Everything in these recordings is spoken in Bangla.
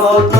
걷고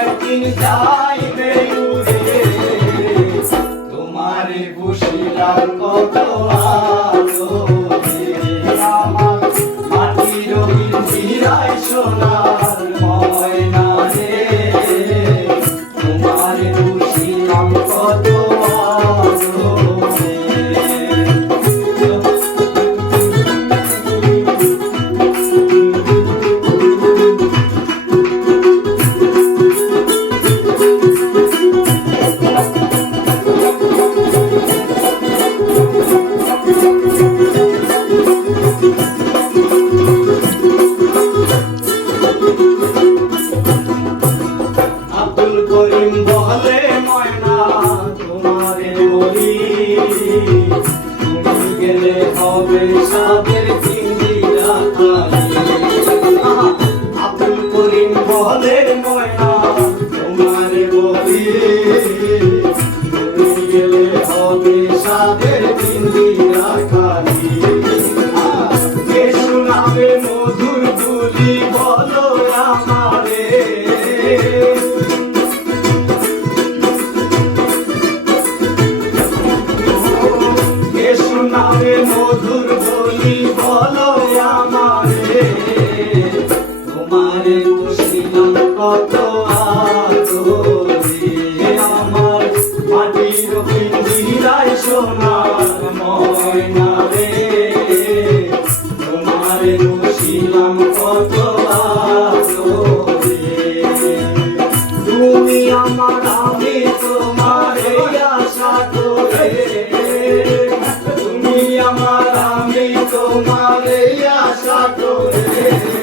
একদিন যাইবে উড়ে। তোমারে বসিলাম কত আলো আমার মাটির হিরায় Mohade. তোমার আশা করে।